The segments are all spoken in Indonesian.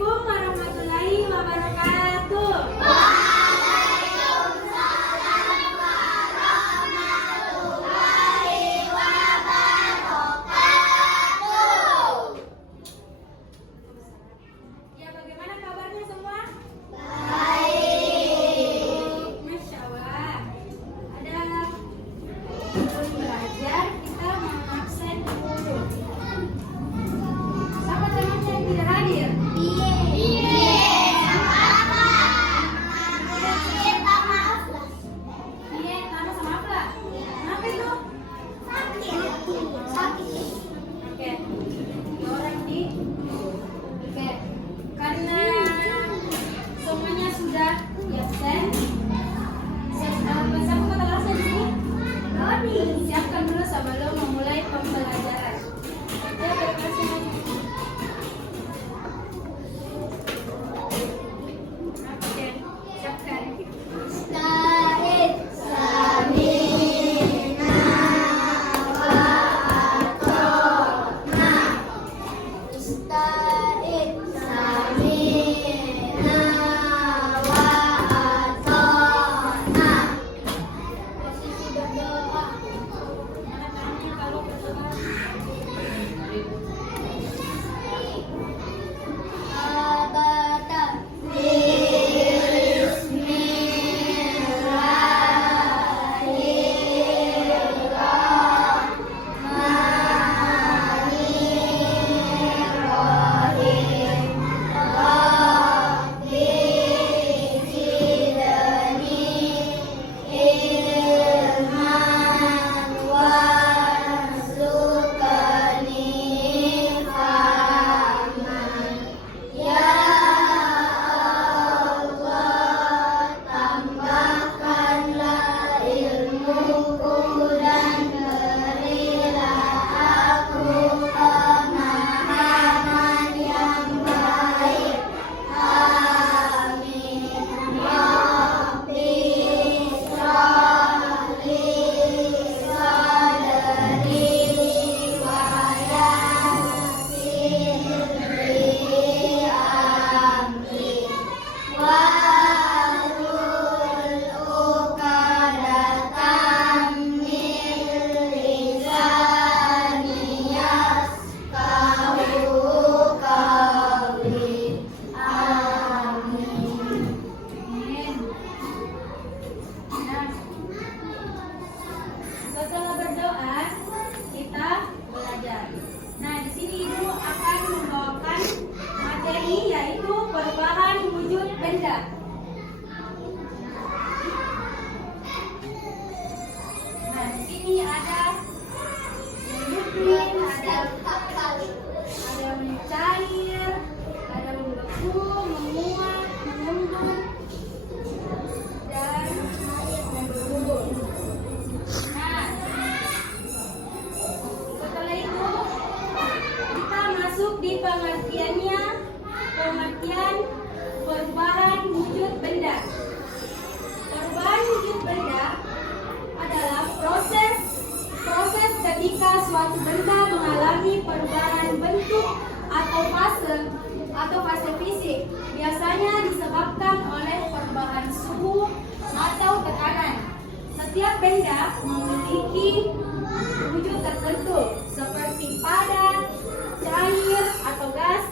Assalamualaikum warahmatullahi wabarakatuh. Ya, bagaimana kabarnya semua? Masya Allah. Sebelum belajar kita mengabsen dulu. Siapa teman yang tidak hadir? Sama sama apa? Kenapa itu? Oke. Dua orang di. Oke. Karena semuanya sudah diabsen. Siapa kata kelasnya di sini? Siapkan dulu sebelum memulai pembelajaran. Ya, berkasih maju. Oke, siapkan. Mana tangannya kalau berdoa? Setelah berdoa, kita belajar. Nah, di sini Ibu akan membawakan materi yaitu perubahan wujud benda. Nah, di sini ada menyuplin, ada mencair, ada membeku, menguap, mengembun, dan membubur. Nah, setelah itu kita masuk di pengertiannya, pengertian perubahan wujud benda. Perubahan wujud benda adalah proses ketika suatu benda mengalami perubahan bentuk atau fase fisik, biasanya disebabkan oleh perubahan suhu atau tekanan. Setiap benda memiliki wujud tertentu seperti padat, cair, atau gas,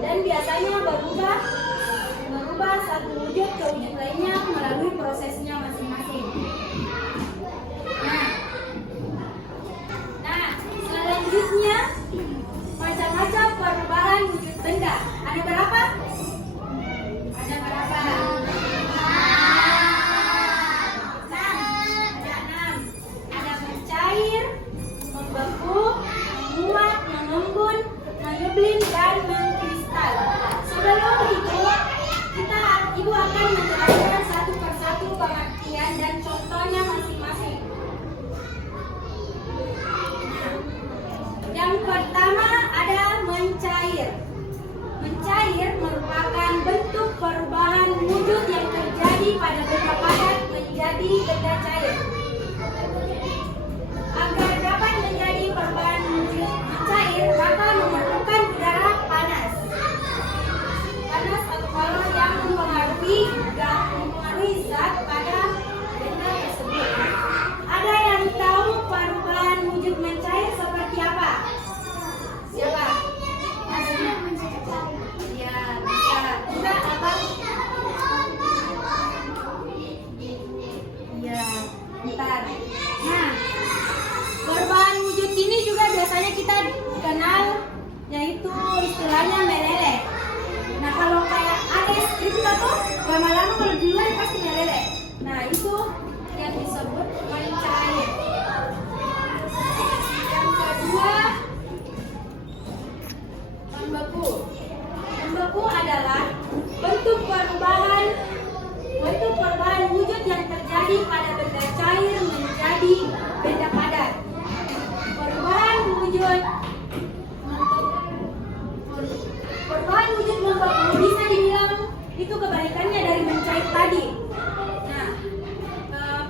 dan biasanya berubah satu wujud ke wujud lainnya melalui prosesnya masing-masing. Nah, selanjutnya macam-macam perubahan wujud benda. Ada berapa? Ada berapa? Ada mencair, membeku, menguap, mengembun, menyublin, dan mengkristal. Sebelum itu, Ibu akan menjelaskan satu persatu pengertian perubahan wujud yang terjadi pada benda cair menjadi benda padat. Perubahan wujud membaku bisa dibilang itu kebalikannya dari mencair tadi. Nah,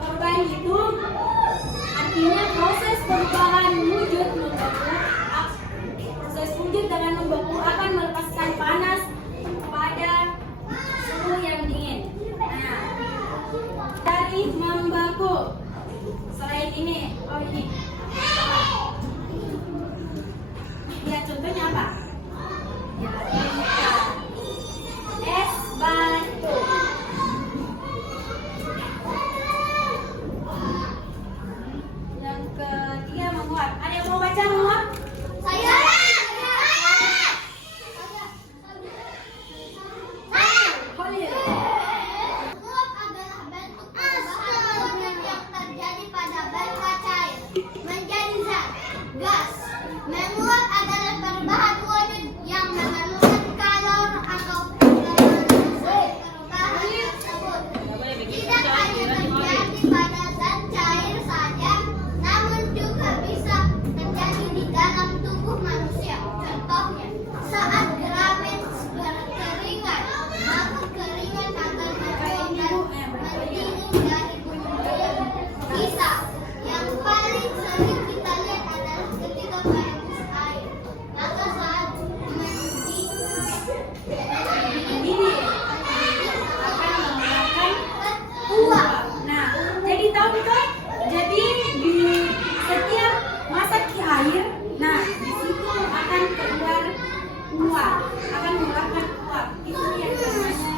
perubahan itu artinya proses perubahan wujud membaku. Proses wujud dengan membaku akan melepaskan panas pada suhu yang dingin. Nah, dari membaku selain ini, ini. Ya, contohnya apa? Es batu. Yang ketiga menguap. Ada yang mau baca menguap? Saya. Menguap adalah bentuk perubahan wujud yang terjadi pada benda cair menjadi zat, gas. Menguap adalah perubahan wujud yang memerlukan kalor atau perubahan tersebut. Tidak hanya terjadi pada zat cair saja, namun juga bisa terjadi di dalam tubuh manusia. Contohnya, saat Gramex berkeringat, maka keringat akan mendidih dari gunung. Bisa yang paling sering kita lihat adalah ketika merebus air. Maka saat mendidih Akan mengeluarkan uap. Nah, jadi tahu kan? Jadi di setiap masak air, nah di situ akan keluar uap, akan mengeluarkan uap. Itu yang namanya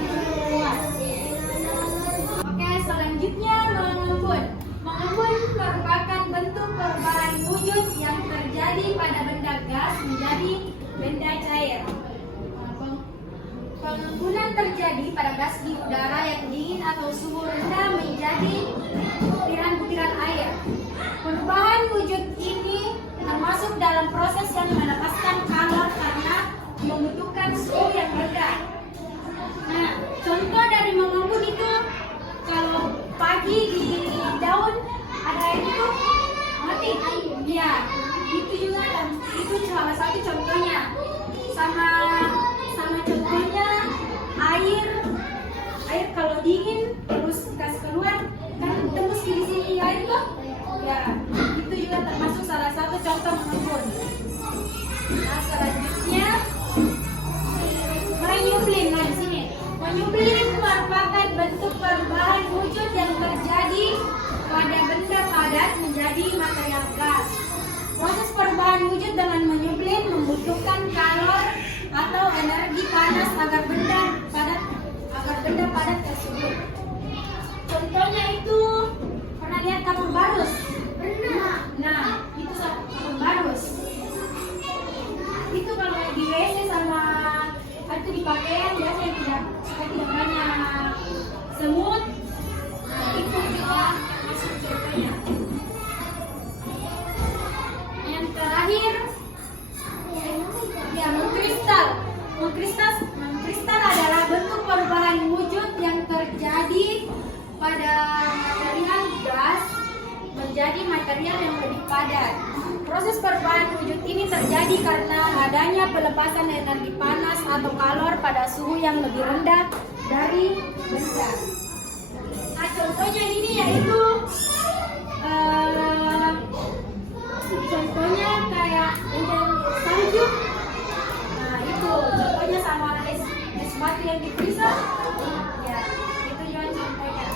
uap. Oke, selanjutnya mengembun. Mengembun merupakan bentuk perubahan wujud yang terjadi pada benda gas menjadi benda cair. Pengembunan terjadi pada gas di udara yang dingin atau suhu rendah menjadi butiran-butiran air. Perubahan wujud ini termasuk dalam proses yang melepaskan kalor karena membutuhkan suhu yang rendah. Nah, contoh dari mengembun itu kalau pagi di daun ada itu mati. Ya, itu juga itu salah satu contohnya. Sama contohnya air kalau dingin terus dikasih keluar kan tembus di sini air tuh. Ya, itu juga termasuk salah satu contoh mengembun. Nah, selanjutnya menyublin. Nah, di sini menyublin merupakan bentuk perubahan wujud yang terjadi pada benda padat menjadi material gas. Proses perubahan wujud dengan menyublin membutuhkan kalor atau energi panas agar benda padat tersebut. Contohnya itu pernah lihat kapur barus? Pernah. Nah, itu kapur barus. Itu kalau di WC sama itu di pakaian biasanya tidak banyak semut. Nah, itu juga masuk contohnya. Yang terakhir ya mengkristal. Mengkristal adalah bentuk perubahan wujud yang terjadi pada material gas menjadi material yang lebih padat. Proses perubahan wujud ini terjadi karena adanya pelepasan energi panas atau kalor pada suhu yang lebih rendah dari benda. Nah, contohnya ini yaitu contohnya kayak hujan salju. Nah, itu contohnya sama es batu yang dipisah. Ya, itu juga contohnya.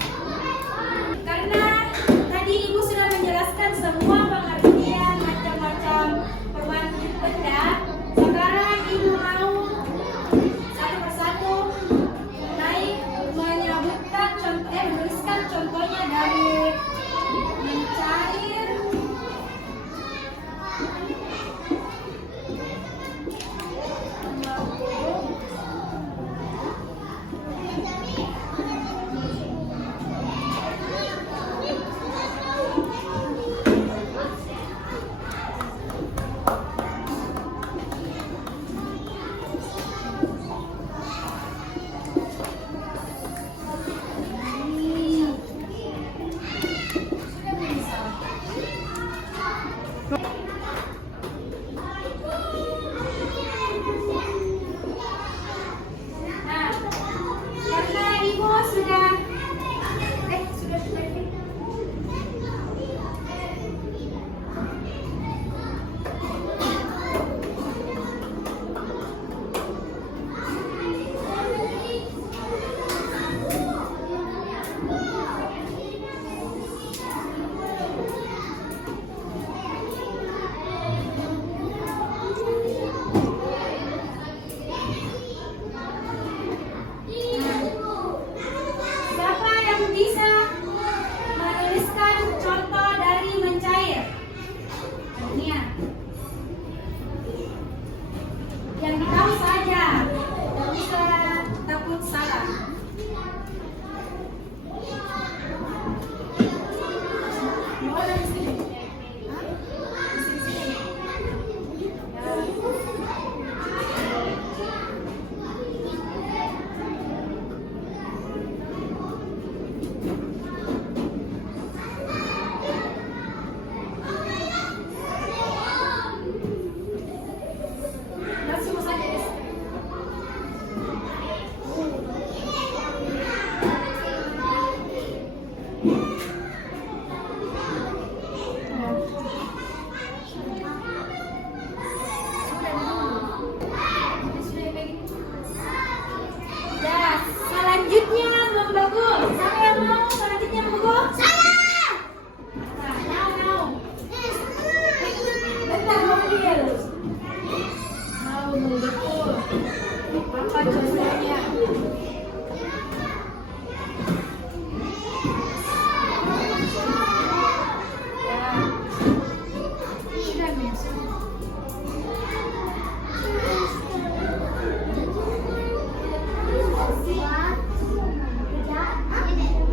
Karena tadi Ibu sudah menjelaskan semua pengertian macam-macam perubahan wujud benda, sekarang Ibu mau satu persatu mulai menyebutkan menuliskan contohnya dari mencair, membaku, apa contohnya?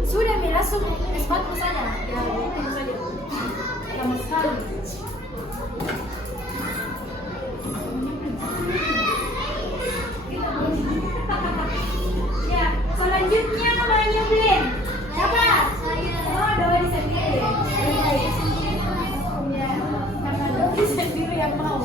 Sudah Mi, langsung S4 saja. Ya, itu saja. Lama sekali. Ya, selanjutnya mau nyublin. Siapa? Oh, Dodi sendiri. Ya, karena Dodi sendiri yang mau.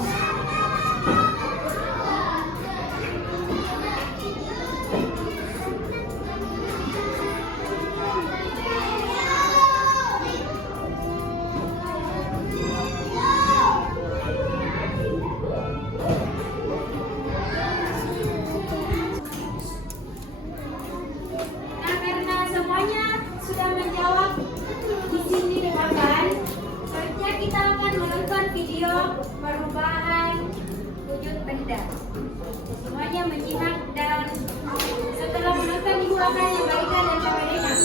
Nah, karena semuanya sudah menjawab di sini dengarkan, selanjutnya kita akan menonton video perubahan wujud benda. Semuanya menyimak dan setelah menonton ibu akan memberikan dan memberikan.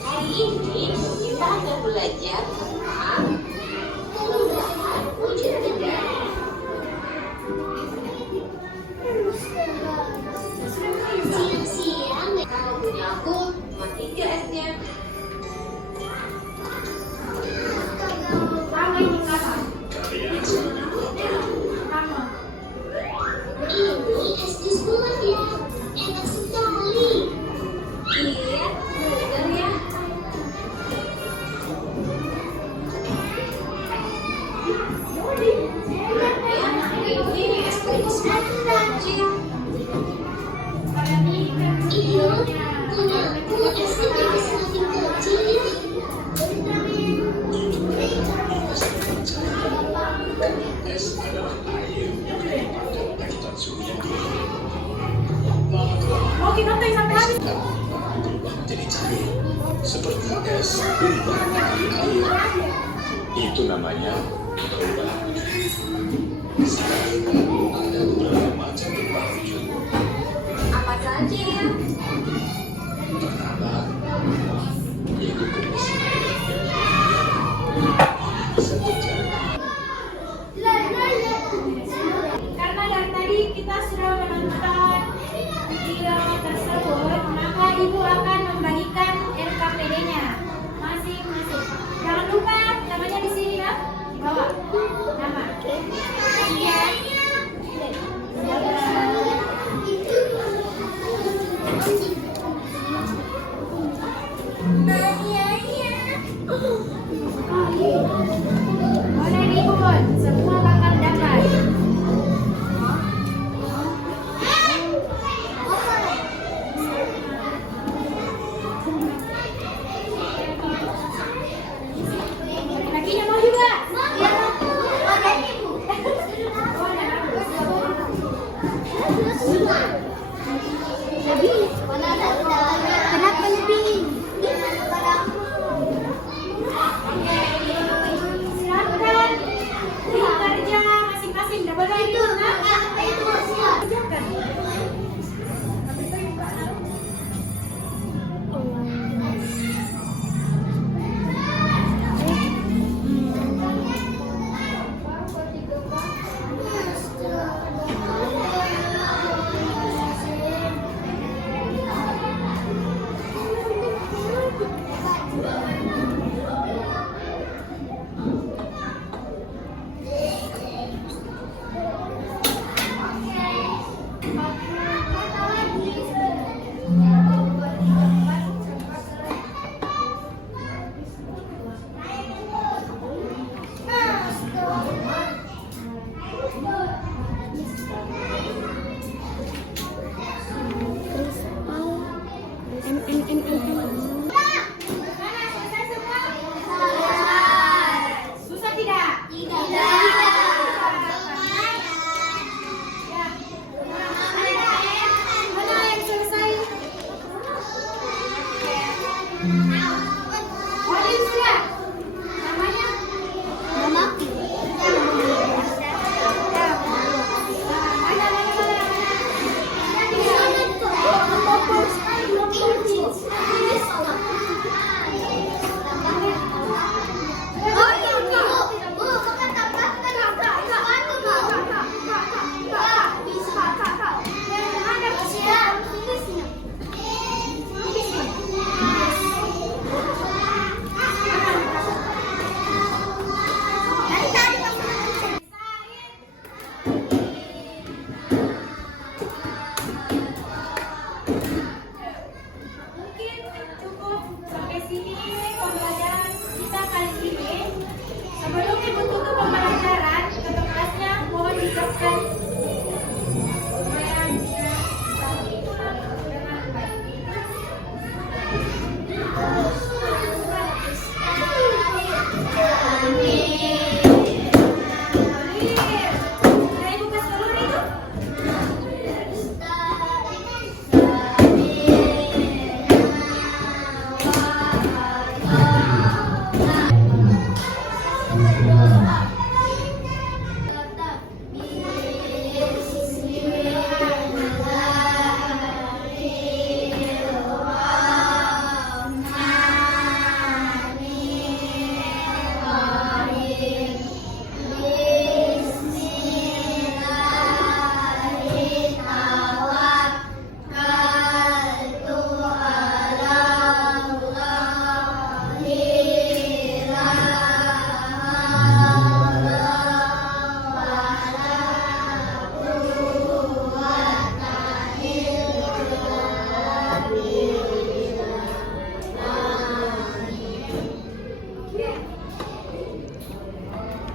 Hari ini kita akan belajar tentang perubahan wujud benda. Siang-siang kalau punya aku mati ke esnya. Lama ini kakak. Lama. Ini es jus buah ya. Enak sekali. Iya, bener ya. Ini es krim kecil. Iya, punya es yang semakin kecil. Mau kita nonton sampai habis. berubah menjadi cair seperti es berubah menjadi air. Itu namanya perubahan wujud. Sekarang ada beberapa macam perubahan wujud. Apa saja ya? Pertama, yaitu kondisi bisa terjadi. Karena dari tadi kita sudah menonton video tersebut, maka ibu akan membagikan LKPD-nya masing-masing. Jangan lupa namanya di sini ya, di bawah nama. Iya. Iya, iya.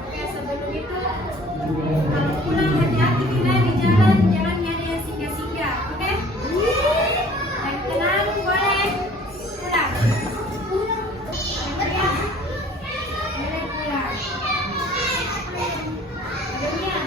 Oke, sebelum itu kalau pulang hati-hati kita di jalan, jangan ada yang singgah-singgah, oke? Yang tenang boleh pulang. Ya, boleh pulang. Adanya.